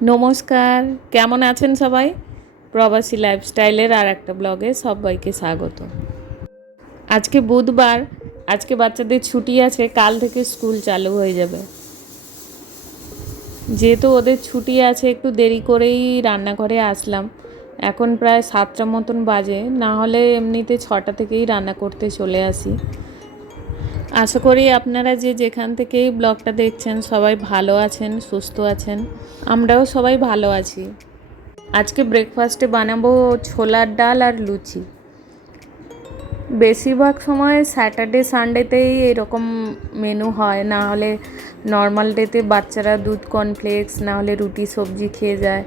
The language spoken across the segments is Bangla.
নমস্কার, কেমন আছেন সবাই? প্রবাসী লাইফস্টাইলের আর একটা ব্লগে সবাইকে স্বাগত। আজকে বুধবার, আজকে বাচ্চাদের ছুটি আছে, কাল থেকে স্কুল চালু হয়ে যাবে। যেহেতু ওদের ছুটি আছে একটু দেরি করেই রান্নাঘরে আসলাম। এখন প্রায় 7টা মতন বাজে, না হলে এমনিতে 6টা থেকেই রান্না করতে চলে আসি। আশা করি আপনারা যে যেখান থেকেই ব্লগটা দেখছেন সবাই ভালো আছেন, সুস্থ আছেন। আমরাও সবাই ভালো আছি। আজকে ব্রেকফাস্টে বানাবো ছোলার ডাল আর লুচি। বেশিরভাগ সময় স্যাটারডে সানডেতেই এরকম মেনু হয়, না হলে নর্মাল ডেতে বাচ্চারা দুধ কর্নফ্লেক্স না হলে রুটি সবজি খেয়ে যায়,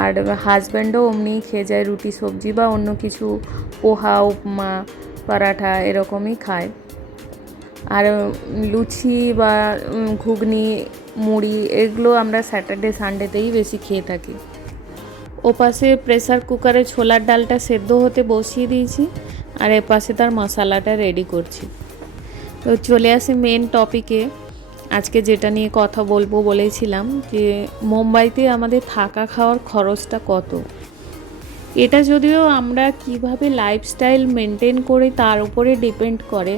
আর হাজব্যান্ডও অমনিই খেয়ে যায় রুটি সবজি বা অন্য কিছু পোহা উপমা পরাঠা এরকমই খায়। আর লুচি বা ঘুগনি মুড়ি এগুলো আমরা স্যাটারডে সানডেতেই বেশি খেয়ে থাকি। ওপাশে প্রেসার কুকারে ছোলার ডালটা সেদ্ধ হতে বসিয়ে দিয়েছি, আর এপাশে তার মশলাটা রেডি করছি। তো চলে আসি মেন টপিকে। আজকে যেটা নিয়ে কথা বলবো বলেছিলাম যে মুম্বাইতে আমাদের থাকা খাওয়ার খরচটা কত। এটা যদিও আমরা কিভাবে লাইফস্টাইল মেনটেন করি তার উপরে ডিপেন্ড করে।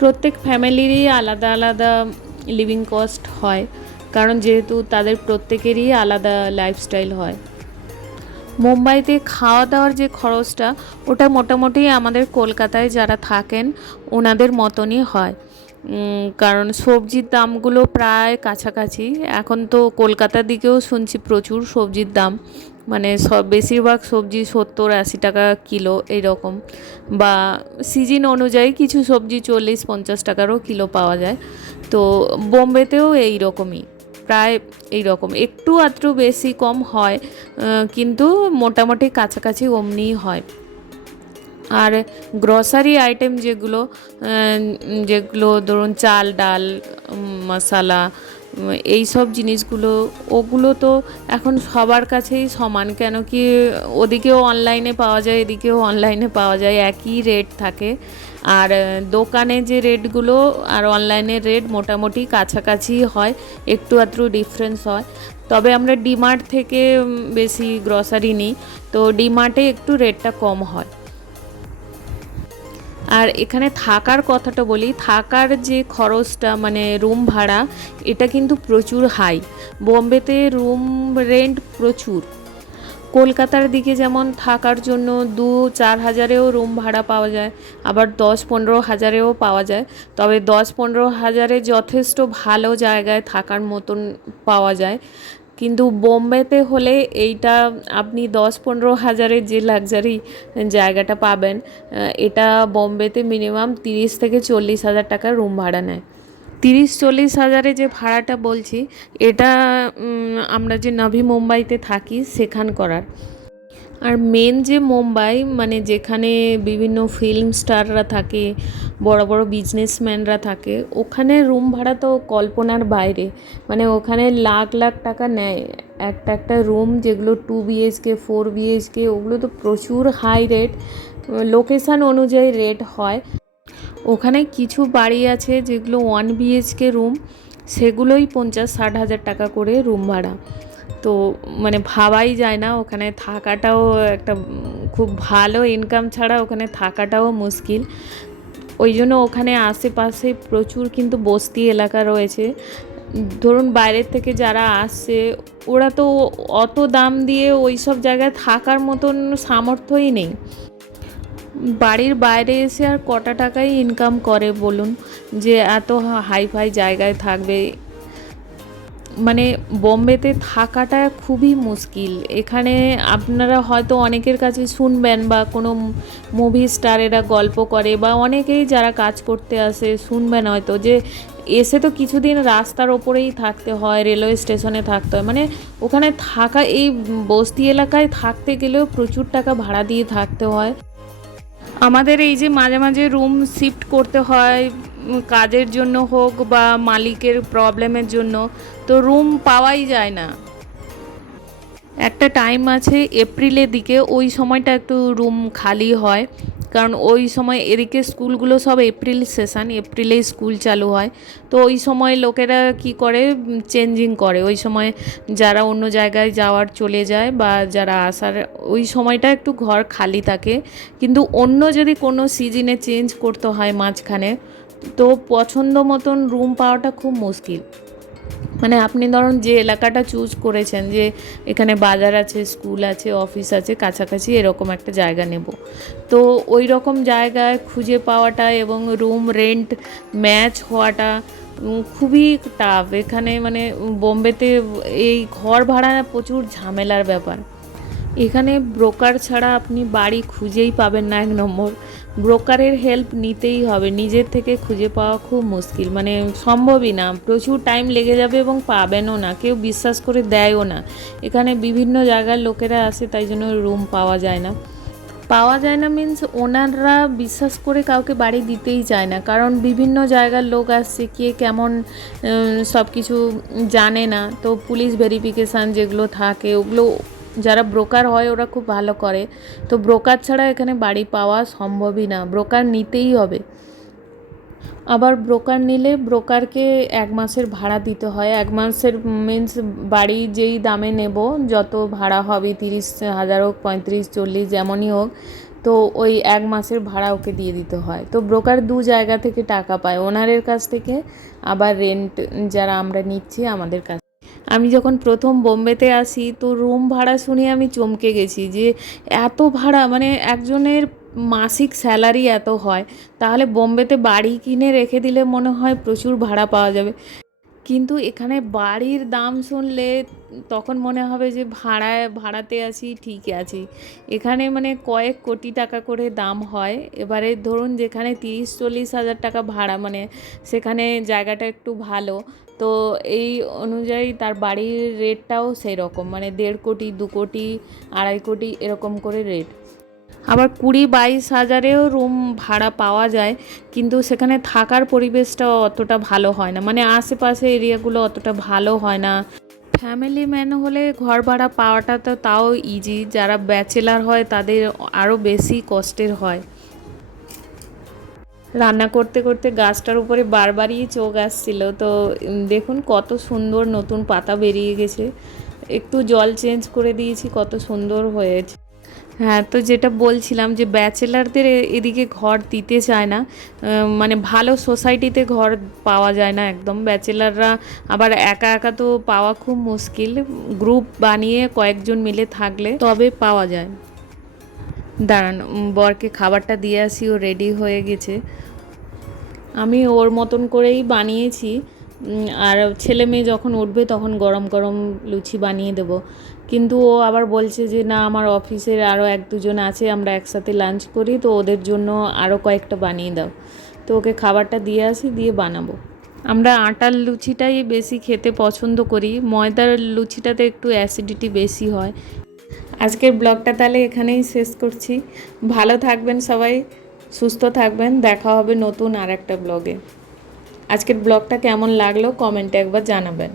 প্রত্যেক ফ্যামিলিরই আলাদা আলাদা লিভিং কস্ট হয়, কারণ যেহেতু তাদের প্রত্যেকেরই আলাদা লাইফস্টাইল হয়। মুম্বাইতে খাওয়া দাওয়ার যে খরচটা ওটা মোটামুটি আমাদের কলকাতায় যারা থাকেন ওনাদের মতনই হয়, কারণ সবজির দামগুলো প্রায় কাছাকাছি। এখন তো কলকাতার দিকেও শুনছি প্রচুর সবজির দাম, মানে বেশিরভাগ সবজি 70-80 টাকা কিলো এইরকম, বা সিজন অনুযায়ী কিছু সবজি 40-50 টাকারও কিলো পাওয়া যায়। তো বোম্বেতেও এই রকমই, প্রায় এই রকম, একটু আধটু বেশি কম হয়, কিন্তু মোটামুটি কাছাকাছি অমনিই হয়। আর গ্রসারি আইটেম যেগুলো যেগুলো ধরুন চাল ডাল মশলা এই সব জিনিসগুলো, ওগুলো তো এখন সবার কাছেই সমান, কেন কি ওদিকেও অনলাইনে পাওয়া যায় এদিকেও অনলাইনে পাওয়া যায়, একই রেট থাকে। আর দোকানে যে রেটগুলো আর অনলাইনের রেট মোটামুটি কাছাকাছি হয়, একটু আধটু ডিফারেন্স হয়। তবে আমরা ডিমার্ট থেকে বেশি গ্রসারি নিই, তো ডিমার্টে একটু রেটটা কম হয়। আর এখানে থাকার কথাটা বলি, থাকার যে খরচটা মানে রুম ভাড়া, এটা কিন্তু প্রচুর হাই। বোম্বেতে রুম রেন্ট প্রচুর। কলকাতার দিকে যেমন থাকার জন্য 2-4 হাজারেও রুম ভাড়া পাওয়া যায়, আবার 10-15 হাজারেও পাওয়া যায়। তবে 10-15 হাজারে যথেষ্ট ভালো জায়গায় থাকার মতন পাওয়া যায়, কিন্তু বোম্বেতে হলে এইটা আপনি 10-15 হাজারের যে লাক্সারি জায়গাটা পাবেন, এটা বোম্বেতে মিনিমাম 30-40 হাজার টাকার রুম ভাড়া নেয়। 30-40 হাজারে যে ভাড়াটা বলছি, এটা আমরা যে নভি মুম্বাইতে থাকি সেখান করার। আর মেন যে মুম্বাই মানে যেখানে বিভিন্ন ফিল্ম স্টাররা থাকে, বড় বড় বিজনেসম্যানরা থাকে, ওখানে রুম ভাড়া তো কল্পনার বাইরে। মানে ওখানে লাখ লাখ টাকা নেয় একটা একটা রুম, যেগুলো 2 বিএইচকে 4 বিএইচকে, ওগুলো তো প্রচুর হাই রেট, লোকেশান অনুযায়ী রেট হয়। ওখানে কিছু বাড়ি আছে যেগুলো 1 বিএইচকে রুম, সেগুলোই 50-60 হাজার টাকা করে রুম ভাড়া। তো মানে ভাবাই যায় না, ওখানে থাকাটাও একটা খুব ভালো ইনকাম ছাড়া ওখানে থাকাটাও মুশকিল। ওই জন্য ওখানে আশেপাশে প্রচুর কিন্তু বস্তি এলাকা রয়েছে। ধরুন বাইরের থেকে যারা আসছে ওরা তো অত দাম দিয়ে ওই সব জায়গায় থাকার মতন সামর্থ্যই নেই। বাড়ির বাইরে এসে আর কটা টাকাই ইনকাম করে বলুন, যে এত হাইফাই জায়গায় থাকবে। মানে বোম্বেতে থাকাটা খুবই মুশকিল। এখানে আপনারা হয়তো অনেকের কাছে শুনবেন বা কোনো মুভি স্টারেরা গল্প করে বা অনেকেই যারা কাজ করতে আসে শুনবেন হয়তো, যে এসে তো কিছুদিন রাস্তার ওপরেই থাকতে হয়, রেলওয়ে স্টেশনে থাকতে হয়। মানে ওখানে থাকা, এই বস্তি এলাকায় থাকতে গেলেও প্রচুর টাকা ভাড়া দিয়ে থাকতে হয়। আমাদের এই যে মাঝে মাঝে রুম শিফট করতে হয়, কাজের জন্য হোক বা মালিকের প্রবলেমের জন্য, তো রুম পাওয়াই যায় না। একটা টাইম আছে এপ্রিলের দিকে, ওই সময়টা একটু রুম খালি হয়, কারণ ওই সময় এদিকে স্কুলগুলো সব এপ্রিল সেশন, এপ্রিলেই স্কুল চালু হয়। তো ওই সময় লোকেরা কি করে, চেঞ্জিং করে, ওই সময় যারা অন্য জায়গায় যাওয়ার চলে যায় বা যারা আসার, ওই সময়টা একটু ঘর খালি থাকে। কিন্তু অন্য যদি কোনো সিজনে চেঞ্জ করতে হয় মাঝখানে, তো পছন্দ মতন রুম পাওয়াটা খুব মুশকিল। মানে আপনি ধরুন যে এলাকাটা চুজ করেছেন, যে এখানে বাজার আছে, স্কুল আছে, অফিস আছে কাছাকাছি, এরকম একটা জায়গা নেব, তো ওই রকম জায়গায় খুঁজে পাওয়াটা এবং রুম রেন্ট ম্যাচ হওয়াটা খুবই টাফ এখানে। মানে বোম্বেতে এই ঘর ভাড়া প্রচুর ঝামেলার ব্যাপার। এখানে ব্রোকার ছাড়া আপনি বাড়ি খুঁজেই পাবেন না। এক নম্বর, ব্রোকারের হেল্প নিতেই হবে, নিজের থেকে খুঁজে পাওয়া খুব মুশকিল, মানে সম্ভবই না, প্রচুর টাইম লেগে যাবে এবং পাবেনও না, কেউ বিশ্বাস করে দেয়ও না। এখানে বিভিন্ন জায়গার লোকেরা আসে, তাই জন্য রুম পাওয়া যায় না। পাওয়া যায় না মিন্স ওনাররা বিশ্বাস করে কাউকে বাড়ি দিতেই চায় না, কারণ বিভিন্ন জায়গার লোক আসছে, কে কেমন সব কিছু জানে না। তো পুলিশ ভেরিফিকেশান যেগুলো থাকে ওগুলো যারা ব্রোকার হয় ওরা খুব ভালো করে। তো ব্রোকার ছাড়া এখানে বাড়ি পাওয়া সম্ভবই না, ব্রোকার নিতেই হবে। আবার ব্রোকার নিলে ব্রোকারকে 1 মাসের ভাড়া দিতে হয়। 1 মাসের মিন্স বাড়ি যেই দামে নেব, যত ভাড়া হবে 30,000 হোক, 35-40 যেমনই হোক, তো ওই 1 মাসের ভাড়া ওকে দিয়ে দিতে হয়। তো ব্রোকার 2 জায়গা থেকে টাকা পায়, ওনারের কাছ থেকে, আবার রেন্ট যারা আমরা নিচ্ছি আমাদের কাছ। আমি যখন প্রথম বোম্বেতে আসি, তো রুম ভাড়া শুনে আমি চমকে গেছি যে এত ভাড়া, মানে একজনের মাসিক স্যালারি এত হয়, তাহলে বোম্বেতে বাড়ি কিনে রেখে দিলে মনে হয় প্রচুর ভাড়া পাওয়া যাবে। কিন্তু এখানে বাড়ির দাম শুনলে তখন মনে হবে যে ভাড়াতে আছি, ঠিকই আছি। এখানে মানে কয়েক কোটি টাকা করে দাম হয়। এবারে ধরুন যেখানে 30-40 হাজার টাকা ভাড়া, মানে সেখানে জায়গাটা একটু ভালো, তো এই অনুযায়ী তার বাড়ির রেটটাও সেই রকম, মানে 1.5 কোটি, 2 কোটি, 2.5 কোটি এরকম করে রেট। আবার 20-22 হাজারেও রুম ভাড়া পাওয়া যায়, কিন্তু সেখানে থাকার পরিবেশটাও অতটা ভালো হয় না, মানে আশেপাশে এরিয়াগুলো অতটা ভালো হয় না। ফ্যামিলি ম্যান হলে ঘর ভাড়া পাওয়াটা তো তাও ইজি, যারা ব্যাচেলার হয় তাদের আরও বেশি কষ্টের হয়। রান্না করতে করতে গাছটার উপরে বারবারই চোখ আসছিল, তো দেখুন কত সুন্দর নতুন পাতা বেরিয়ে গেছে, একটু জল চেঞ্জ করে দিয়েছি, কত সুন্দর হয়েছে। হ্যাঁ, তো যেটা বলছিলাম যে ব্যাচেলারদের এদিকে ঘর দিতে চায় না, মানে ভালো সোসাইটিতে ঘর পাওয়া যায় না একদম। ব্যাচেলাররা আবার একা একা তো পাওয়া খুব মুশকিল, গ্রুপ বানিয়ে কয়েকজন মিলে থাকলে তবে পাওয়া যায়। দাঁড়ান, বরকে খাবারটা দিয়ে আসি, ও রেডি হয়ে গেছে। আমি ওর মতন করেই বানিয়েছি, আর ছেলে মেয়ে যখন উঠবে তখন গরম গরম লুচি বানিয়ে দেব। কিন্তু ও আবার বলছে যে না, আমার অফিসের আরও 1-2 জন আছে, আমরা একসাথে লাঞ্চ করি, তো ওদের জন্য আরও কয়েকটা বানিয়ে দাও। তো ওকে খাবারটা দিয়ে আসি, দিয়ে বানাবো। আমরা আটার লুচিটাই বেশি খেতে পছন্দ করি, ময়দার লুচিটাতে একটু অ্যাসিডিটি বেশি হয়। আজকের ব্লগটা তাহলে এখানেই শেষ করছি। ভালো থাকবেন সবাই, সুস্থ থাকবেন, দেখা হবে নতুন আর একটা ব্লগে। আজকের ব্লগটা কেমন লাগলো কমেন্টে একবার জানাবেন।